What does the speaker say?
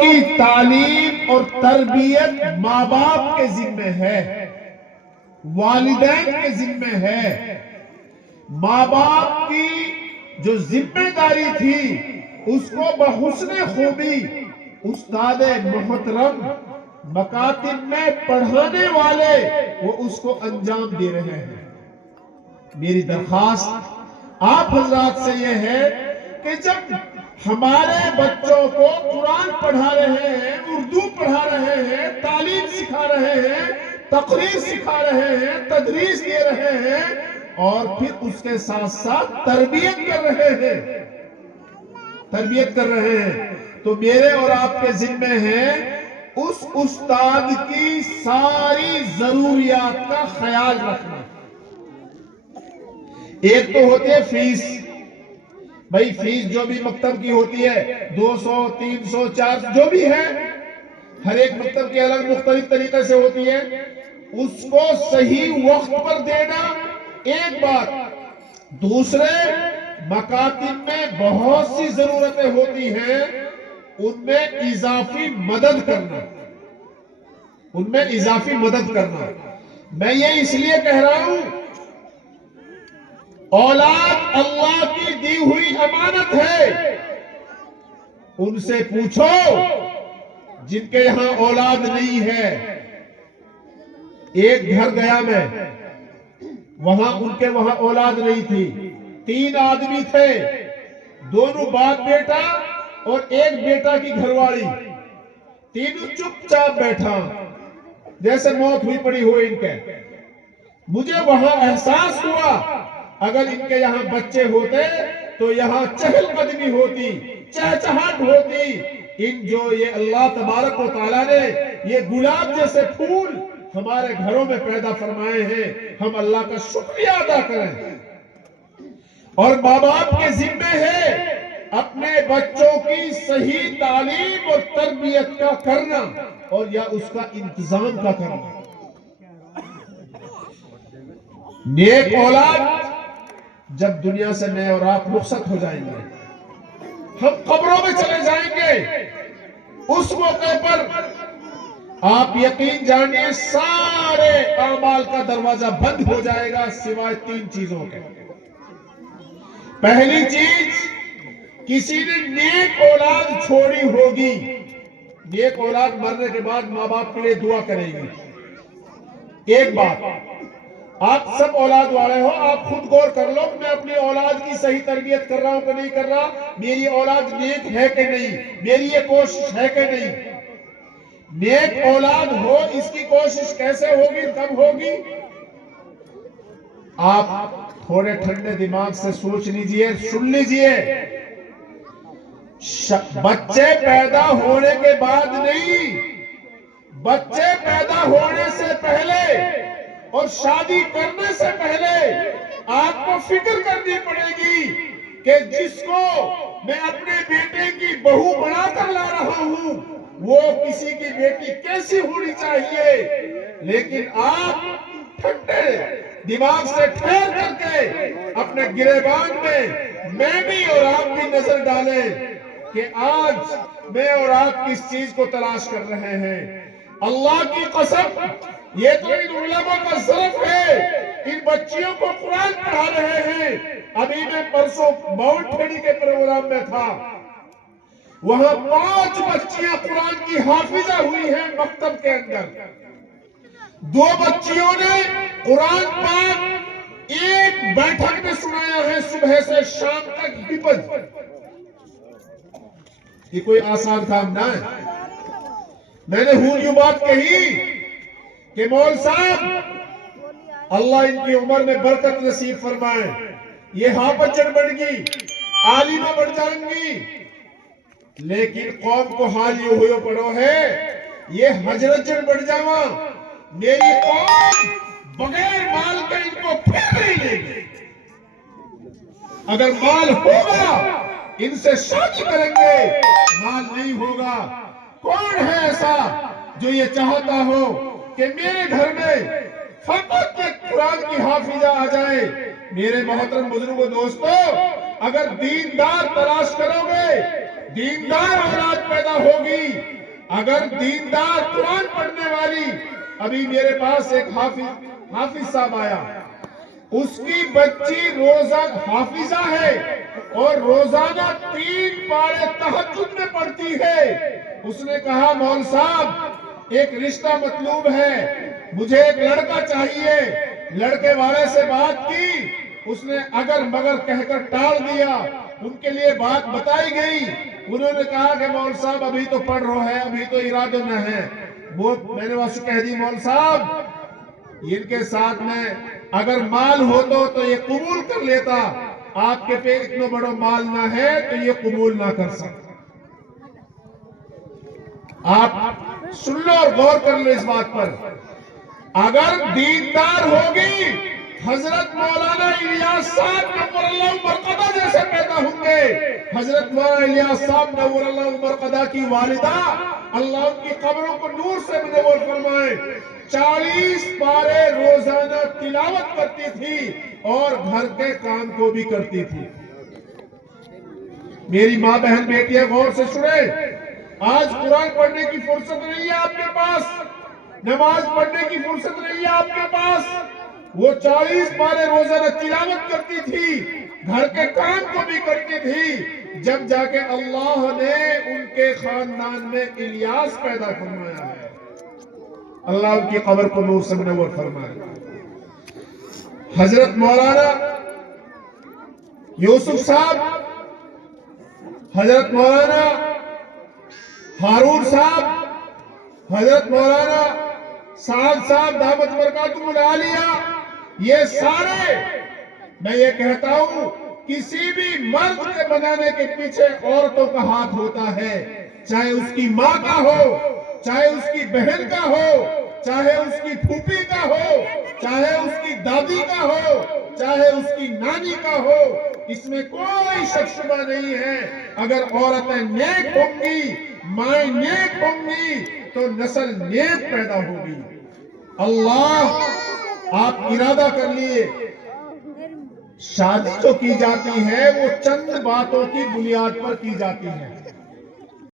کی تعلیم اور تربیت ماں باپ کے ذمہ ہے، والدین کے ذمہ ہے۔ ماں باپ کی جو ذمہ داری تھی اس کو بحسن خوبی استاد محترم مکاتب میں پڑھانے والے وہ اس کو انجام دے رہے ہیں۔ میری درخواست آپ حضرات سے یہ ہے کہ جب ہمارے بچوں کو قرآن پڑھا رہے ہیں، اردو پڑھا رہے ہیں، تعلیم سکھا رہے ہیں، تقریر سکھا رہے ہیں، تدریس دے رہے ہیں، اور پھر اس کے ساتھ ساتھ تربیت کر رہے ہیں تو میرے اور آپ کے ذمہ ہیں اس استاد کی ساری ضروریات کا خیال رکھنا۔ ایک تو ہوتی ہے فیس، بھائی فیس جو بھی مکتب کی ہوتی ہے 200 300 400 جو بھی ہے، ہر ایک مکتب کی الگ مختلف طریقے سے ہوتی ہے، اس کو صحیح وقت پر دینا ایک بات۔ دوسرے مکاتب میں بہت سی ضرورتیں ہوتی ہیں، ان میں اضافی مدد کرنا۔ میں یہ اس لیے کہہ رہا ہوں، اولاد اللہ کی دی ہوئی امانت ہے۔ ان سے پوچھو جن کے یہاں اولاد نہیں ہے۔ ایک گھر گیا میں، وہاں ان کے وہاں اولاد نہیں تھی، 3 آدمی تھے، دونوں باپ بیٹا اور ایک بیٹا کی گھر والی، تینوں چپ چاپ بیٹھا جیسے موت ہوئی پڑی ہو ان کے۔ مجھے وہاں احساس ہوا اگر ان کے یہاں بچے ہوتے تو یہاں چہل قدمی ہوتی، چہچہاٹ ہوتی۔ ان جو یہ اللہ تبارک و تعالیٰ نے یہ گلاب جیسے پھول ہمارے گھروں میں پیدا فرمائے ہیں، ہم اللہ کا شکریہ ادا کریں۔ اور ماں باپ کے ذمہ ہے اپنے بچوں کی صحیح تعلیم اور تربیت کا کرنا اور یا اس کا انتظام کا کرنا۔ نیک اولاد جب دنیا سے میں اور آپ رخصت ہو جائیں گے، ہم قبروں میں چلے جائیں گے، اس موقع پر آپ یقین جانیے سارے اعمال کا دروازہ بند ہو جائے گا سوائے 3 چیزوں کے۔ پہلی چیز، کسی نے نیک اولاد چھوڑی ہوگی۔ نیک اولاد مرنے کے بعد ماں باپ کے لیے دعا کرے گی۔ ایک بات، آپ سب اولاد والے ہو، آپ خود غور کر لو کہ میں اپنی اولاد کی صحیح تربیت کر رہا ہوں کہ نہیں کر رہا، میری اولاد نیک ہے کہ نہیں، میری یہ کوشش ہے کہ نہیں۔ نیک اولاد ہو اس کی کوشش کیسے ہوگی، کب ہوگی؟ آپ تھوڑے ٹھنڈے دماغ سے سوچ لیجئے، سن لیجئے۔ بچے پیدا ہونے کے بعد نہیں، بچے پیدا ہونے سے پہلے اور شادی کرنے سے پہلے آپ کو فکر کرنی پڑے گی کہ جس کو میں اپنے بیٹے کی بہو بنا کر لا رہا ہوں وہ کسی کی بیٹی کیسی ہونی چاہیے۔ لیکن آپ ٹھنڈے دماغ سے ٹھہر کر کے اپنے گریبان میں بھی اور آپ بھی نظر ڈالیں کہ آج میں اور آپ کس چیز کو تلاش کر رہے ہیں۔ اللہ کی قسم، یہ تو ان علماء کا ظرف ہے، ان بچیوں کو قرآن پڑھا رہے ہیں۔ ابھی میں پرسوں باؤنڈ کھیڑی کے پروگرام میں تھا، وہاں 5 بچیاں قرآن کی حافظہ ہوئی ہیں مکتب کے اندر۔ 2 بچیوں نے قرآن پاک ایک بیٹھک میں سنایا ہے، صبح سے شام تک حفظ۔ یہ کوئی آسان کام نہ ہے۔ میں نے یوں بات کہی کہ مول صاحب اللہ ان کی عمر میں برکت نصیب فرمائے، یہ حافظ جن بن گی، عالمہ بن جائیں گی، لیکن قوم کو حال یہ ہوئے پڑو ہے یہ حضرت جن بن جاواں، میری قوم بغیر مال کے ان کو پھر نہیں لے گی۔ اگر مال ہوگا ان سے شادی کریں گے، مال نہیں ہوگا۔ کون ہے ایسا جو یہ چاہتا ہو کہ میرے گھر میں فقط ایک قرآن کی حافظہ آ جائے؟ میرے محترم بزرگوں دوستو، اگر دیندار تلاش کرو گے، دیندار اولاد پیدا ہوگی اگر دیندار قرآن پڑھنے والی، ابھی میرے پاس ایک حافظ صاحب آیا، اس کی بچی روزہ حافظہ ہے اور روزانہ 3 پارے تہجد میں پڑھتی ہے۔ اس نے کہا مول صاحب ایک رشتہ مطلوب ہے، مجھے ایک لڑکا چاہیے۔ لڑکے والے سے بات کی، اس نے اگر مگر کہہ کر ٹال دیا۔ ان کے لیے بات بتائی گئی، انہوں نے کہا کہ مول صاحب ابھی تو پڑھ رہے ہیں، ابھی تو ارادہ نہ ہے۔ وہ میں نے واسطے کہہ دی مول صاحب ان کے ساتھ میں اگر مال ہوتا تو یہ قبول کر لیتا، آپ کے پہ اتنا بڑا مال نہ ہے تو یہ قبول نہ کر سکتا۔ آپ سن لو اور غور کر لو اس بات پر، اگر دیندار ہوگی حضرت مولانا الیاس صاحب نور اللہ مرقدہ جیسے پیدا ہوں گے۔ حضرت مولانا الیاس صاحب نور اللہ مرقدہ کی والدہ اللہ ان کی قبروں کو نور سے منور فرمائے، 40 پارے روزانہ تلاوت کرتی تھی اور گھر کے کام کو بھی کرتی تھی۔ میری ماں بہن بیٹیاں غور سے سنیں، آج قرآن پڑھنے کی فرصت نہیں ہے آپ کے پاس، نماز پڑھنے کی فرصت نہیں ہے آپ کے پاس، وہ 40 پارے روزانہ تلاوت کرتی تھی، گھر کے کام کو بھی کرتی تھی، جب جا کے اللہ نے ان کے خاندان میں الیاس پیدا فرمایا ہے۔ اللہ ان کی قبر کو نور سے منور فرمائے۔ حضرت مولانا یوسف صاحب، حضرت مولانا ہارون صاحب، حضرت مولانا سعد صاحب دعوت برکاتہ العالیہ، یہ سارے میں یہ کہتا ہوں کسی بھی مرد کے بنانے کے پیچھے عورتوں کا ہاتھ ہوتا ہے، چاہے اس کی ماں کا ہو، چاہے اس کی بہن کا ہو، چاہے اس کی پھوپھی کا ہو، چاہے اس کی دادی کا ہو، چاہے اس کی نانی کا ہو، اس میں کوئی شک شبہ نہیں ہے۔ اگر عورتیں نیک ہوں گی، مائیں نیک ہوں گی تو نسل نیک پیدا ہوگی۔ اللہ آپ ارادہ کر لیے، شادی جو کی جاتی ہے وہ چند باتوں کی بنیاد پر کی جاتی ہے۔